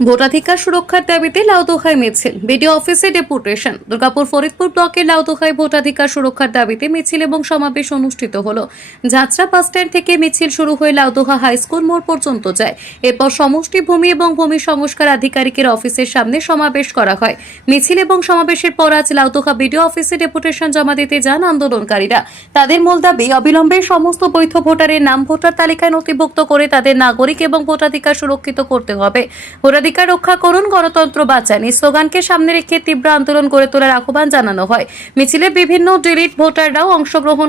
ভোটাধিকার সুরক্ষার দাবিতে লাউদোহায় মিছিল, বিডিও অফিসে ডেপুটেশন। দুর্গাপুর ফরিদপুর ব্লকের লাউদোহায় ভোটাধিকার সুরক্ষার দাবিতে মিছিল এবং সমাবেশ অনুষ্ঠিত হলো। যাত্রা বাস স্ট্যান্ড থেকে মিছিল শুরু হয়ে লাউদোহা হাই স্কুল মোড় পর্যন্ত যায়। এরপর সমষ্টি ভূমি এবং ভূমি সংস্কার আধিকারিকের অফিসের সামনে সমাবেশ করা হয়। মিছিল এবং সমাবেশের পর আজ লাউদোহা বিডিও অফিসে ডেপুটেশন জমা দিতে যান আন্দোলনকারীরা। তাদের মূল দাবি, অবিলম্বে সমস্ত বৈধ ভোটারের নাম ভোটার তালিকায় নথিভুক্ত করে তাদের নাগরিক এবং ভোটাধিকার সুরক্ষিত করতে হবে। ভোটাধিকার রক্ষা করুন, গণতন্ত্র বাঁচান, এই স্লোগানকে সামনে রেখে তীব্র আন্দোলন গড়ে তোলার আহ্বান জানানো হয়। মিছিলে বিভিন্ন ডিলিট ভোটাররাও অংশগ্রহণ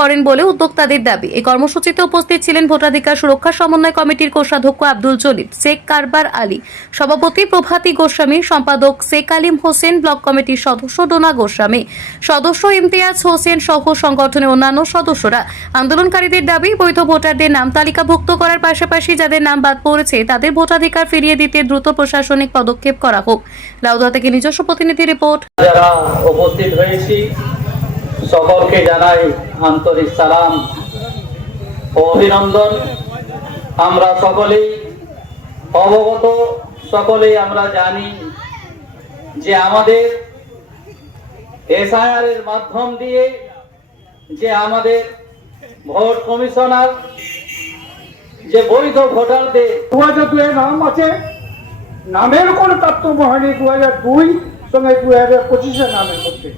করেন বলে উদ্যোক্তাদের দাবি। এই কর্মসূচিতে উপস্থিত ছিলেন ভোটাধিকার সুরক্ষা সমন্বয় কমিটির কোষাধ্যক্ষ আব্দুল জলিল, শেখ কারবার আলী, সভাপতি প্রভাতী গোস্বামী, সম্পাদক শেখ আলিম হোসেন, ব্লক কমিটির সদস্য ডোনা গোস্বামী, সদস্য ইমতিয়াজ হোসেন সহ সংগঠনের অন্যান্য সদস্যরা। আন্দোলনকারীদের দাবি, বৈধ ভোটারদের নাম তালিকাভুক্ত করার পাশাপাশি যাদের নাম বাদ পড়েছে তাদের ভোটাধিকার ফিরিয়ে দিতে দ্রুত প্রশাসনিক পদক্ষেপ করা হোক। লাউদোহা থেকে নিজস্ব প্রতিনিধি রিপোর্ট। যারা উপস্থিত হয়েছি সকলকে জানাই আন্তরিক সালাম ও অভিনন্দন। আমরা সকলেই অবগত, সকলেই আমরা জানি যে আমাদের এসআইআর এর মাধ্যম দিয়ে যে আমাদের ভোট কমিশনার যে বৈধ ভোটারদের 2002 নাম আছে, নামের কোনো তারতম্য হয়নি 2002 সঙ্গে 2025 নামের মধ্যে।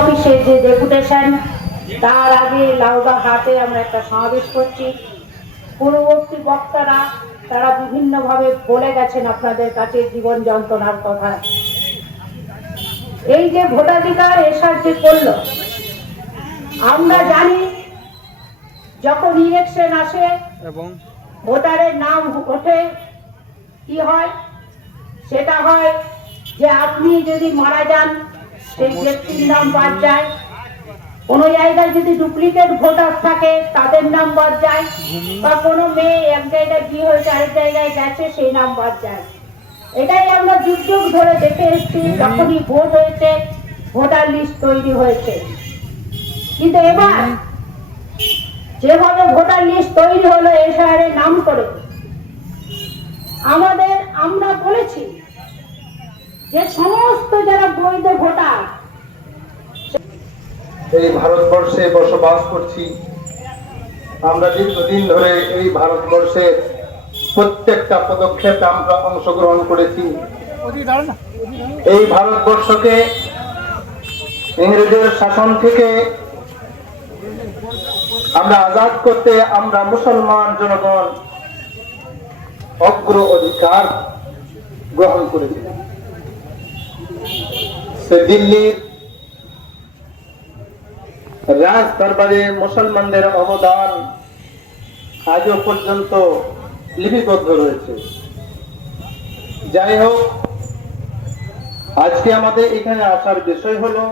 অফিসে যে ডেপুটেশন, তার আগে লাউদা হাটে আমরা একটা সমাবেশ করছি। পূর্ববর্তী বক্তারা তারা বিভিন্নভাবে বলে গেছেন আপনাদের কাছে জীবন যন্ত্রণার কথা। এই যে ভোটাধিকার এসআর যে করলো, আমরা জানি যখন ইলেকশন আসে এবং ভোটারের নাম ওঠে কি হয়, সেটা হয় যে আপনি যদি মারা যান সেই ব্যক্তির নাম বাদ যায়, কোন জায়গায় যদি ডুপ্লিকেট ভোটার থাকে তাদের নাম বাদ যায়, বা কোনো মেয়ে এক জায়গায় বিয়ে হয়েছে আরেক জায়গায় গেছে সেই নাম বাদ যায়। এটাই আমরা যুগ যুগ ধরে দেখে এসেছি। যখনই ভোট হয়েছে ভোটার লিস্ট তৈরি হয়েছে, কিন্তু এবার যেভাবে ভোটার লিস্ট তৈরি হলো এসআইআর এর নাম করে, আমরা বলেছি যে সমস্ত যারা বৈধ ভোটার এই ভারতবর্ষে বসবাস করছি, আমরা দীর্ঘদিন ধরে এই ভারতবর্ষের প্রত্যেকটা পদক্ষেপে আমরা অংশগ্রহণ করেছি। এই ভারতবর্ষকে ইংরেজের শাসন থেকে আমরা আজাদ করতে আমরা মুসলমান জনগণ অগ্র অধিকার গ্রহণ করেছিলাম। সে দিল্লির রাজ দরবারে মুসলমানদের অবদান আজও পর্যন্ত লিপিবদ্ধ রয়েছে। যাই হোক, আজকে আমাদের এখানে আসার বিষয় হলো